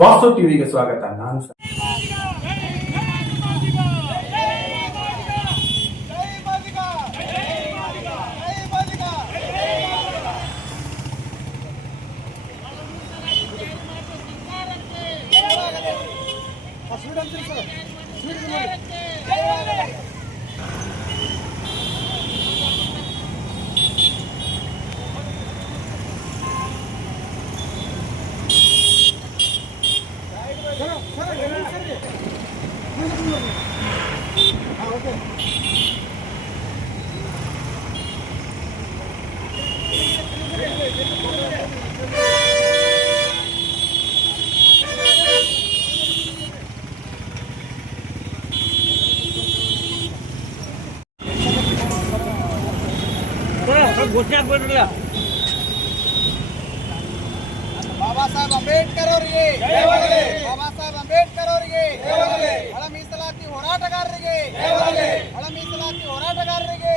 ವಾಸು ಟಿವಿಗೆ ಸ್ವಾಗತ. ನಾನು ಬಾಬಾ ಸಾಹೇಬ್ ಅಂಬೇಡ್ಕರ್ ಅವರಿಗೆ, ಬಾಬಾ ಸಾಹೇಬ್ ಅಂಬೇಡ್ಕರ್ ಅವರಿಗೆ, ಒಳ ಮೀಸಲಾತಿ ಹೋರಾಟಗಾರರಿಗೆ, ಒಳ ಮೀಸಲಾತಿ ಹೋರಾಟಗಾರರಿಗೆ,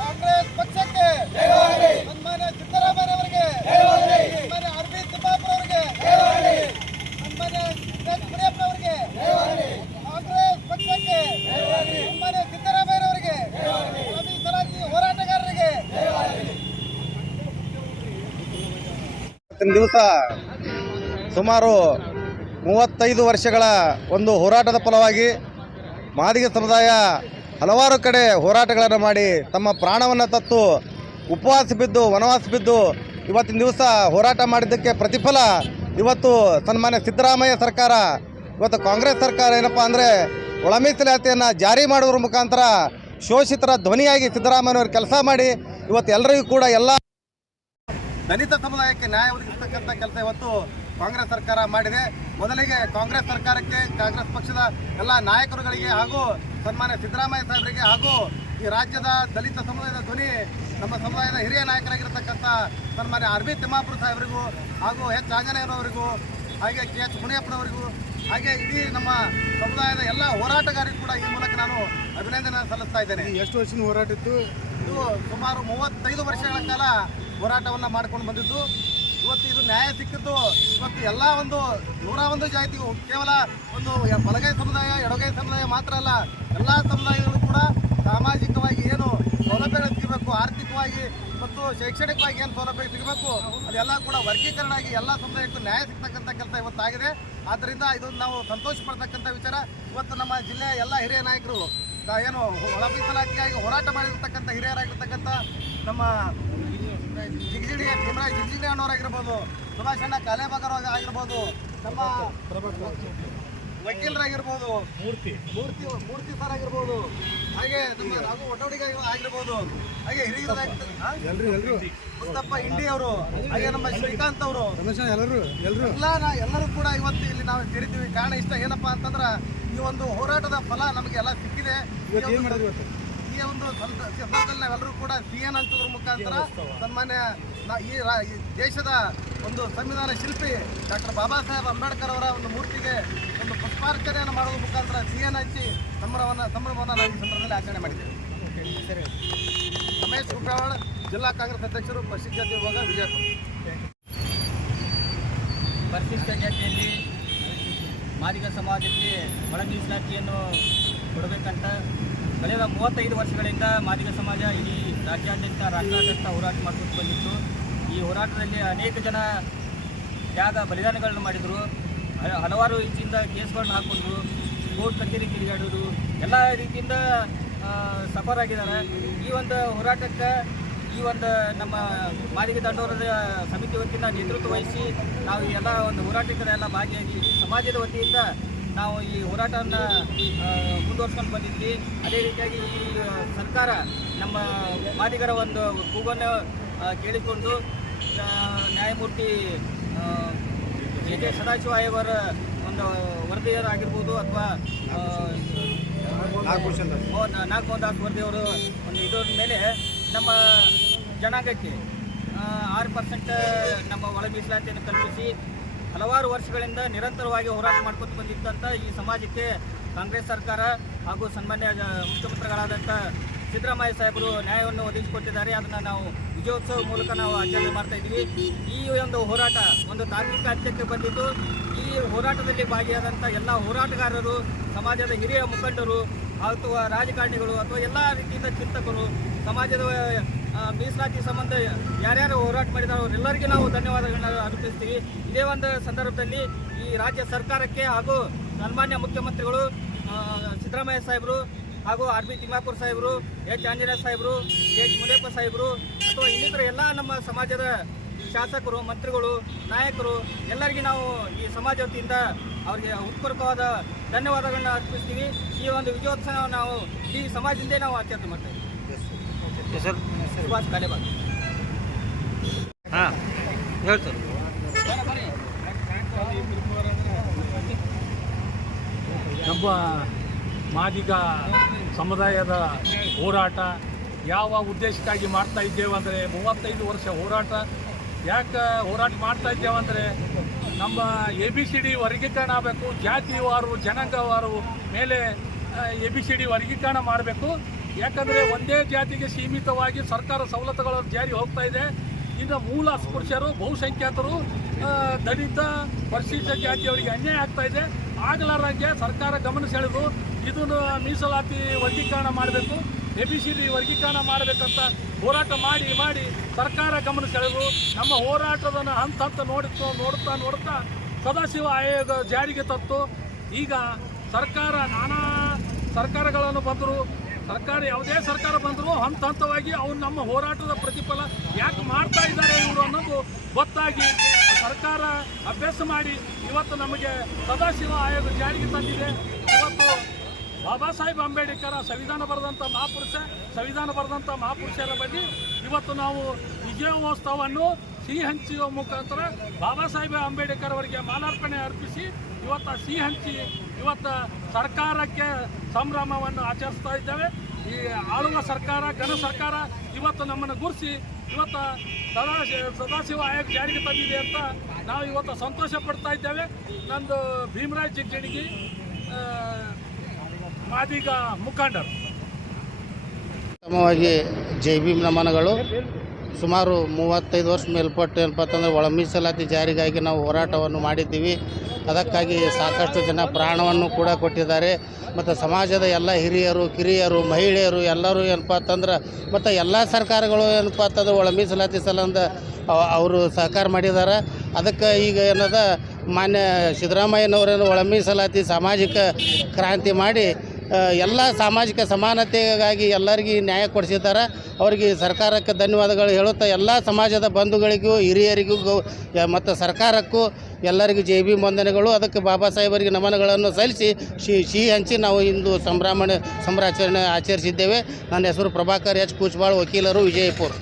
ಕಾಂಗ್ರೆಸ್ ಪಕ್ಷಕ್ಕೆ ಸನ್ಮಾನ್ಯ ಸಿದ್ದರಾಮಯ್ಯ ಅವರಿಗೆ, ಸನ್ಮಾನ್ಯ ಅರವಿಂದ್ ತಿಮ್ಮಾಪುರ ಅವರಿಗೆ, ಸನ್ಮಾನ್ಯ ಮುನಿಯಪ್ಪ ಅವರಿಗೆ, ಕಾಂಗ್ರೆಸ್ ಪಕ್ಷಕ್ಕೆ ಸನ್ಮಾನ್ಯ ಸಿದ್ದರಾಮಯ್ಯ ಅವರಿಗೆ, ಒಳ ಮೀಸಲಾತಿ ಹೋರಾಟಗಾರರಿಗೆ. ಇವತ್ತಿನ ದಿವಸ ಸುಮಾರು 35 ವರ್ಷಗಳ ಒಂದು ಹೋರಾಟದ ಫಲವಾಗಿ ಮಾದಿಗ ಸಮುದಾಯ ಹಲವಾರು ಕಡೆ ಹೋರಾಟಗಳನ್ನು ಮಾಡಿ ತಮ್ಮ ಪ್ರಾಣವನ್ನು ತತ್ತು ಉಪವಾಸ ಬಿದ್ದು ವನವಾಸ ಬಿದ್ದು ಇವತ್ತಿನ ದಿವಸ ಹೋರಾಟ ಮಾಡಿದ್ದಕ್ಕೆ ಪ್ರತಿಫಲ ಇವತ್ತು ಸನ್ಮಾನ್ಯ ಸಿದ್ದರಾಮಯ್ಯ ಸರ್ಕಾರ, ಇವತ್ತು ಕಾಂಗ್ರೆಸ್ ಸರ್ಕಾರ ಏನಪ್ಪ ಅಂದರೆ ಒಳ ಮೀಸಲಾತಿಯನ್ನು ಜಾರಿ ಮಾಡುವುದರ ಮುಖಾಂತರ ಶೋಷಿತರ ಧ್ವನಿಯಾಗಿ ಸಿದ್ದರಾಮಯ್ಯವರು ಕೆಲಸ ಮಾಡಿ ಇವತ್ತು ಎಲ್ಲರಿಗೂ ಕೂಡ ಎಲ್ಲ ದಲಿತ ಸಮುದಾಯಕ್ಕೆ ನ್ಯಾಯ ಒದಗಿಸ್ತಕ್ಕಂಥ ಕೆಲಸ ಇವತ್ತು ಕಾಂಗ್ರೆಸ್ ಸರ್ಕಾರ ಮಾಡಿದೆ. ಮೊದಲಿಗೆ ಕಾಂಗ್ರೆಸ್ ಸರ್ಕಾರಕ್ಕೆ, ಕಾಂಗ್ರೆಸ್ ಪಕ್ಷದ ಎಲ್ಲ ನಾಯಕರುಗಳಿಗೆ ಹಾಗೂ ಸನ್ಮಾನ್ಯ ಸಿದ್ದರಾಮಯ್ಯ ಸಾಹೇಬರಿಗೆ ಹಾಗೂ ಈ ರಾಜ್ಯದ ದಲಿತ ಸಮುದಾಯದ ಧ್ವನಿ ನಮ್ಮ ಸಮುದಾಯದ ಹಿರಿಯ ನಾಯಕರಾಗಿರ್ತಕ್ಕಂಥ ಸನ್ಮಾನ್ಯ ಅರವಿಂದ್ ತಿಮ್ಮಾಪುರ ಸಾಹೇಬರಿಗೂ ಹಾಗೂ ಎಚ್ ಆಂಜನೇಯನವರಿಗೂ ಹಾಗೆ ಕೆ.ಎಚ್. ಮುನಿಯಪ್ಪನವರಿಗೂ ಹಾಗೆ ಇಡೀ ನಮ್ಮ ಸಮುದಾಯದ ಎಲ್ಲ ಹೋರಾಟಗಾರರಿಗೂ ಕೂಡ ಈ ಮೂಲಕ ನಾನು ಅಭಿನಂದನೆ ಸಲ್ಲಿಸ್ತಾ ಇದ್ದೇನೆ. ಎಷ್ಟು ವರ್ಷದ ಹೋರಾಟ ಇತ್ತು ಇದು? ಸುಮಾರು 35 ವರ್ಷಗಳ ಕಾಲ ಹೋರಾಟವನ್ನು ಮಾಡ್ಕೊಂಡು ಬಂದಿದ್ದು. ಇವತ್ತು ಇದು ನ್ಯಾಯ ಸಿಕ್ಕಿದ್ದು. ಇವತ್ತು ಎಲ್ಲ ಒಂದು 101 ಜಾತಿಗೂ ಕೇವಲ ಒಂದು ಬಲಗೈ ಸಮುದಾಯ, ಎಡಗೈ ಸಮುದಾಯ ಮಾತ್ರ ಅಲ್ಲ, ಎಲ್ಲ ಸಮುದಾಯಗಳು ಕೂಡ ಸಾಮಾಜಿಕವಾಗಿ ಏನು ಸೌಲಭ್ಯಗಳು ಸಿಗಬೇಕು, ಆರ್ಥಿಕವಾಗಿ ಮತ್ತು ಶೈಕ್ಷಣಿಕವಾಗಿ ಏನು ಸೌಲಭ್ಯ ಸಿಗಬೇಕು, ಅದೆಲ್ಲ ಕೂಡ ವರ್ಗೀಕರಣ ಆಗಿ ಎಲ್ಲ ಸಮುದಾಯಕ್ಕೂ ನ್ಯಾಯ ಸಿಗ್ತಕ್ಕಂಥ ಕೆಲಸ ಇವತ್ತಾಗಿದೆ. ಆದ್ದರಿಂದ ಇದು ನಾವು ಸಂತೋಷ ಪಡ್ತಕ್ಕಂಥ ವಿಚಾರ. ಇವತ್ತು ನಮ್ಮ ಜಿಲ್ಲೆಯ ಎಲ್ಲ ಹಿರಿಯ ನಾಯಕರು ಏನು ಒಳ ಮೀಸಲಾತಿಗಾಗಿ ಹೋರಾಟ ಮಾಡಿರ್ತಕ್ಕಂಥ ಹಿರಿಯರಾಗಿರ್ತಕ್ಕಂಥ ನಮ್ಮ ಜಿಗಜಿಡಿ ಭೀಮರಾಜ್ ಜಿಗಜಿಡಿ ಅಣ್ಣವರಾಗಿರ್ಬೋದು, ಸುಭಾಷ್ ಅಣ್ಣ ಕಾಲೇಬಾಗರ್ ಆಗಿರ್ಬೋದು, ನಮ್ಮ ವಕೀಲರಾಗಿರ್ಬೋದು, ಮೂರ್ತಿ ಸರ್ ಆಗಿರ್ಬೋದು, ಹಾಗೆ ನಮ್ಮ ರಾಘು ಒಟ್ಟೋಡಿಗೆ ಆಗಿರ್ಬೋದು, ಹಾಗೆ ಹಿರಿಯರು ಮುತ್ತಪ್ಪ ಇಂಡಿ ಅವರು, ಹಾಗೆ ನಮ್ಮ ಶ್ರೀಕಾಂತ್ ಅವರು, ಎಲ್ಲರೂ ಕೂಡ ಇವತ್ತು ಇಲ್ಲಿ ನಾವು ಸೇರಿದ್ದೀವಿ. ಕಾರಣ ಇಷ್ಟ ಏನಪ್ಪಾ ಅಂತಂದ್ರೆ ಈ ಒಂದು ಹೋರಾಟದ ಫಲ ನಮಗೆ ಎಲ್ಲ ಸಿಕ್ಕಿದೆ. ಈ ಒಂದು ಸಂದರ್ಭದಲ್ಲಿ ನಾವೆಲ್ಲರೂ ಕೂಡ ಸಿಎನ್ ಹಂಚೋದ್ರ ಮುಖಾಂತರ ಸನ್ಮಾನ್ಯ ಈ ದೇಶದ ಒಂದು ಸಂವಿಧಾನ ಶಿಲ್ಪಿ ಡಾಕ್ಟರ್ ಬಾಬಾ ಸಾಹೇಬ್ ಅಂಬೇಡ್ಕರ್ ಅವರ ಒಂದು ಮೂರ್ತಿಗೆ ಒಂದು ಪುಷ್ಪಾರ್ಚನೆಯನ್ನು ಮಾಡೋದ್ರ ಮುಖಾಂತರ ಸಿಎನ್ ಹಂಚಿ ಸಂಭ್ರಮವನ್ನು ನಾವು ಈ ಸಂದರ್ಭದಲ್ಲಿ ಆಚರಣೆ ಮಾಡಿದ್ದೇವೆ. ರಮೇಶ್ ಕುಪ್ಪಾವಳ, ಜಿಲ್ಲಾ ಕಾಂಗ್ರೆಸ್ ಅಧ್ಯಕ್ಷರು, ಪರಿಶಿಷ್ಟ ಜಾತಿ ವಿಭಾಗ, ವಿಜಯಪುರ. ಪರಿಶಿಷ್ಟ ಜಾತಿಯಲ್ಲಿ ಮಾದಿಗ ಸಮಾಜಕ್ಕೆ ಒಳ ಮೀಸಲಾತಿಯನ್ನು ಕೊಡಬೇಕಂತ ಕಳೆದ 35 ವರ್ಷಗಳಿಂದ ಮಾದಿಗ ಸಮಾಜ ಇಡೀ ರಾಜ್ಯಾದ್ಯಂತ ರಾಷ್ಟ್ರಾದ್ಯಂತ ಹೋರಾಟ ಮಾಡ್ಕೊಂಡು ಬಂದಿತ್ತು. ಈ ಹೋರಾಟದಲ್ಲಿ ಅನೇಕ ಜನ ತ್ಯಾಗ ಬಲಿದಾನಗಳನ್ನು ಮಾಡಿದರು. ಹಲವಾರು ರೀತಿಯಿಂದ ಕೇಸ್ಗಳನ್ನ ಹಾಕ್ಕೊಂಡ್ರು, ಕೋರ್ಟ್ ಕಚೇರಿ ತಿರುಗಾಡೋದು, ಎಲ್ಲ ರೀತಿಯಿಂದ ಸಫರ್ ಆಗಿದ್ದಾರೆ. ಈ ಒಂದು ಹೋರಾಟಕ್ಕೆ ಈ ಒಂದು ನಮ್ಮ ಮಾದಿಗ ದಂಡೋರದ ಸಮಿತಿ ವತಿಯಿಂದ ನೇತೃತ್ವ ವಹಿಸಿ ನಾವು ಎಲ್ಲ ಒಂದು ಹೋರಾಟಕ್ಕೆಲ್ಲ ಭಾಗಿಯಾಗಿ ಸಮಾಜದ ವತಿಯಿಂದ ನಾವು ಈ ಹೋರಾಟವನ್ನು ಮುಂದುವರ್ಸ್ಕೊಂಡು ಬಂದಿದ್ವಿ. ಅದೇ ರೀತಿಯಾಗಿ ಈ ಸರ್ಕಾರ ನಮ್ಮ ಮಾದಿಗರ ಒಂದು ಕೂಗನ್ನು ಕೇಳಿಕೊಂಡು ನ್ಯಾಯಮೂರ್ತಿ ಜೆ ಸದಾಶಿವ ಆಯೋಗರ ಒಂದು ವರದಿಯರಾಗಿರ್ಬೋದು ಅಥವಾ ನಾಗಮೋಹನ್ ದಾಸ್ ವರದಿಯವರು ಒಂದು ಇದರ ಮೇಲೆ ನಮ್ಮ ಜನಾಂಗಕ್ಕೆ 6% ನಮ್ಮ ಒಳ ಮೀಸಲಾತಿಯನ್ನು ಕಲ್ಪಿಸಿ ಹಲವಾರು ವರ್ಷಗಳಿಂದ ನಿರಂತರವಾಗಿ ಹೋರಾಟ ಮಾಡ್ಕೊಂಡು ಬಂದಿದ್ದಂಥ ಈ ಸಮಾಜಕ್ಕೆ ಕಾಂಗ್ರೆಸ್ ಸರ್ಕಾರ ಹಾಗೂ ಸನ್ಮಾನ್ಯ ಮುಖ್ಯಮಂತ್ರಿಗಳಾದಂಥ ಸಿದ್ದರಾಮಯ್ಯ ಸಾಹೇಬರು ನ್ಯಾಯವನ್ನು ಒದಗಿಸಿಕೊಟ್ಟಿದ್ದಾರೆ. ಅದನ್ನು ನಾವು ವಿಜಯೋತ್ಸವ ಮೂಲಕ ನಾವು ಆಚರಣೆ ಮಾಡ್ತಾ ಇದ್ದೀವಿ. ಈ ಒಂದು ಹೋರಾಟ ಒಂದು ತಾರ್ಕಿಕ ಅಂತ್ಯಕ್ಕೆ ಬಂದಿದ್ದು ಈ ಹೋರಾಟದಲ್ಲಿ ಭಾಗಿಯಾದಂಥ ಎಲ್ಲ ಹೋರಾಟಗಾರರು, ಸಮಾಜದ ಹಿರಿಯ ಮುಖಂಡರು ಅಥವಾ ರಾಜಕಾರಣಿಗಳು ಅಥವಾ ಎಲ್ಲ ರೀತಿಯಿಂದ ಚಿಂತಕರು, ಸಮಾಜದ ಮೀಸಲಾತಿ ಸಂಬಂಧ ಯಾರ್ಯಾರು ಹೋರಾಟ ಮಾಡಿದಾರೋ ಅವರೆಲ್ಲರಿಗೂ ನಾವು ಧನ್ಯವಾದಗಳನ್ನ ಅರ್ಪಿಸ್ತೀವಿ. ಇದೇ ಒಂದು ಸಂದರ್ಭದಲ್ಲಿ ಈ ರಾಜ್ಯ ಸರ್ಕಾರಕ್ಕೆ ಹಾಗೂ ಸನ್ಮಾನ್ಯ ಮುಖ್ಯಮಂತ್ರಿಗಳು ಸಿದ್ದರಾಮಯ್ಯ ಸಾಹೇಬರು ಹಾಗೂ ಆರ್ ಬಿ ತಿಮ್ಮಾಪುರ್ ಸಾಹೇಬರು, ಎಚ್ ಆಂಜನೇಯ ಸಾಹೇಬರು, ಎಚ್ ಮುನಿಯಪ್ಪ ಸಾಹೇಬರು ಅಥವಾ ಇನ್ನಿತರ ಎಲ್ಲ ನಮ್ಮ ಸಮಾಜದ ಶಾಸಕರು, ಮಂತ್ರಿಗಳು, ನಾಯಕರು ಎಲ್ಲರಿಗೂ ನಾವು ಈ ಸಮಾಜ ವತಿಯಿಂದ ಅವರಿಗೆ ಹೃತ್ಪೂರ್ವಕವಾದ ಧನ್ಯವಾದಗಳನ್ನ ಅರ್ಪಿಸ್ತೀವಿ. ಈ ಒಂದು ವಿಜಯೋತ್ಸವ ನಾವು ಈ ಸಮಾಜದಿಂದ ನಾವು ಆಚರಣೆ ಮಾಡ್ತಾ ಇದ್ದೀವಿ. ಸರ್ ಸುಭಾಷ್ ಕಾಲೇಬಾಗ್. ಹಾಂ ಹೇಳ್ತಾರೆ. ನಮ್ಮ ಮಾದಿಗ ಸಮುದಾಯದ ಹೋರಾಟ ಯಾವ ಉದ್ದೇಶಕ್ಕಾಗಿ ಮಾಡ್ತಾ ಇದ್ದೇವೆ ಅಂದರೆ 35 ವರ್ಷ ಹೋರಾಟ. ಯಾಕೆ ಹೋರಾಟ ಮಾಡ್ತಾ ಇದ್ದೇವೆ ಅಂದರೆ ನಮ್ಮ ABCD ವರ್ಗೀಕರಣ ಆಗಬೇಕು, ಜಾತಿವಾರು ಜನಾಂಗವಾರು ಮೇಲೆ ABCD ವರ್ಗೀಕರಣ ಮಾಡಬೇಕು. ಯಾಕಂದರೆ ಒಂದೇ ಜಾತಿಗೆ ಸೀಮಿತವಾಗಿ ಸರ್ಕಾರ ಸವಲತ್ತುಗಳ ಜಾರಿ ಹೋಗ್ತಾ ಇದೆ. ಇನ್ನು ಮೂಲ ಅಸ್ಪೃಶ್ಯರು, ಬಹುಸಂಖ್ಯಾತರು, ದಲಿತ, ಪರಿಶಿಷ್ಟ ಜಾತಿಯವರಿಗೆ ಅನ್ಯಾಯ ಆಗ್ತಾ ಇದೆ. ಆಗಲಾರಂಗೆ ಸರ್ಕಾರ ಗಮನ ಸೆಳೆದು ಇದನ್ನು ಮೀಸಲಾತಿ ವರ್ಗೀಕರಣ ಮಾಡಬೇಕು, ABCD ವರ್ಗೀಕರಣ ಮಾಡಬೇಕಂತ ಹೋರಾಟ ಮಾಡಿ ಸರ್ಕಾರ ಗಮನ ಸೆಳೆದು ನಮ್ಮ ಹೋರಾಟವನ್ನು ಹಂತ ನೋಡುತ್ತಾ ಸದಾಶಿವ ಆಯೋಗ ಜಾರಿಗೆ ತಂತು. ಈಗ ಸರ್ಕಾರ ನಾನಾ ಸರ್ಕಾರಗಳನ್ನು ಬಂದರು, ಸರ್ಕಾರ ಯಾವುದೇ ಸರ್ಕಾರ ಬಂದರೂ ಹಂತವಾಗಿ ಅವ್ರು ನಮ್ಮ ಹೋರಾಟದ ಪ್ರತಿಫಲ ಯಾಕೆ ಮಾಡ್ತಾ ಇದ್ದಾರೆ ಇವರು ಅನ್ನೋದು ಗೊತ್ತಾಗಿ ಸರ್ಕಾರ ಅಭ್ಯಾಸ ಮಾಡಿ ಇವತ್ತು ನಮಗೆ ಸದಾಶಿವ ಆಯೋಗ ಜಾರಿಗೆ ತಂದಿದೆ. ಇವತ್ತು ಬಾಬಾ ಸಾಹೇಬ್ ಅಂಬೇಡ್ಕರ್ ಸಂವಿಧಾನ ಬರೆದಂಥ ಮಹಾಪುರುಷರ ಬಗ್ಗೆ ಇವತ್ತು ನಾವು ವಿಜಯೋತ್ಸವವನ್ನು ಸಿಹಿ ಹಂಚುವ ಮುಖಾಂತರ ಬಾಬಾ ಸಾಹೇಬ್ ಅಂಬೇಡ್ಕರ್ ಅವರಿಗೆ ಮಾಲಾರ್ಪಣೆ ಅರ್ಪಿಸಿ ಇವತ್ತು ಸಿಹಿ ಹಂಚಿ ಇವತ್ತು ಸರ್ಕಾರಕ್ಕೆ ಸಂಭ್ರಮವನ್ನು ಆಚರಿಸ್ತಾ ಇದ್ದೇವೆ. ಈ ಆಳುವ ಸರ್ಕಾರ, ಘನ ಸರ್ಕಾರ ಇವತ್ತು ನಮ್ಮನ್ನು ಗುರುಸಿ ಇವತ್ತು ಸದಾಶಿವ ಆಯೋಗ ಜಾರಿಗೆ ತಂದಿದೆ ಅಂತ ನಾವು ಇವತ್ತು ಸಂತೋಷ ಪಡ್ತಾ ಇದ್ದೇವೆ. ನಂದು ಭೀಮರಾಜ್ ಜಿಗ್ಜಣಗಿ, ಮಾದಿಗ ಮುಖಂಡರು. ಕ್ರಮವಾಗಿ ಜೈ ಭೀಮ್ ನಮನಗಳು. ಸುಮಾರು 35 ವರ್ಷ ಮೇಲ್ಪಟ್ಟು ಏನಪ್ಪ ಅಂತಂದರೆ ಒಳ ಮೀಸಲಾತಿ ಜಾರಿಗಾಗಿ ನಾವು ಹೋರಾಟವನ್ನು ಮಾಡಿದ್ದೀವಿ. ಅದಕ್ಕಾಗಿ ಸಾಕಷ್ಟು ಜನ ಪ್ರಾಣವನ್ನು ಕೂಡ ಕೊಟ್ಟಿದ್ದಾರೆ. ಮತ್ತು ಸಮಾಜದ ಎಲ್ಲ ಹಿರಿಯರು, ಕಿರಿಯರು, ಮಹಿಳೆಯರು ಎಲ್ಲರೂ ಏನಪ್ಪ ಅಂತಂದ್ರೆ ಮತ್ತು ಎಲ್ಲ ಸರ್ಕಾರಗಳು ಏನಪ್ಪ ಅಂತಂದ್ರೆ ಒಳ ಮೀಸಲಾತಿ ಸಂಬಂಧ ಅವರು ಸಹಕಾರ ಮಾಡಿದ್ದಾರೆ. ಅದಕ್ಕೆ ಈಗ ಏನದ ಮಾನ್ಯ ಸಿದ್ದರಾಮಯ್ಯನವರೇನು ಒಳ ಮೀಸಲಾತಿ ಸಾಮಾಜಿಕ ಕ್ರಾಂತಿ ಮಾಡಿ ಎಲ್ಲ ಸಾಮಾಜಿಕ ಸಮಾನತೆಗಾಗಿ ಎಲ್ಲರಿಗೂ ನ್ಯಾಯ ಕೊಡಿಸಿದ್ದಾರೆ. ಅವರಿಗೆ ಸರ್ಕಾರಕ್ಕೆ ಧನ್ಯವಾದಗಳು ಹೇಳುತ್ತಾ ಎಲ್ಲ ಸಮಾಜದ ಬಂಧುಗಳಿಗೂ, ಹಿರಿಯರಿಗೂ ಮತ್ತು ಸರ್ಕಾರಕ್ಕೂ ಎಲ್ಲರಿಗೂ ಜೈ ಭೀಮ್ ವಂದನೆಗಳು. ಅದಕ್ಕೆ ಬಾಬಾ ಸಾಹೇಬರಿಗೆ ನಮನಗಳನ್ನು ಸಲ್ಲಿಸಿ ಸಿಹಿ ಹಂಚಿ ನಾವು ಇಂದು ಸಂಭ್ರಮಾಚರಣೆ ಆಚರಿಸಿದ್ದೇವೆ. ನನ್ನ ಹೆಸರು ಪ್ರಭಾಕರ್ ಎಚ್ ಕೂಚ್ಬಾಳ್, ವಕೀಲರು, ವಿಜಯಪುರ.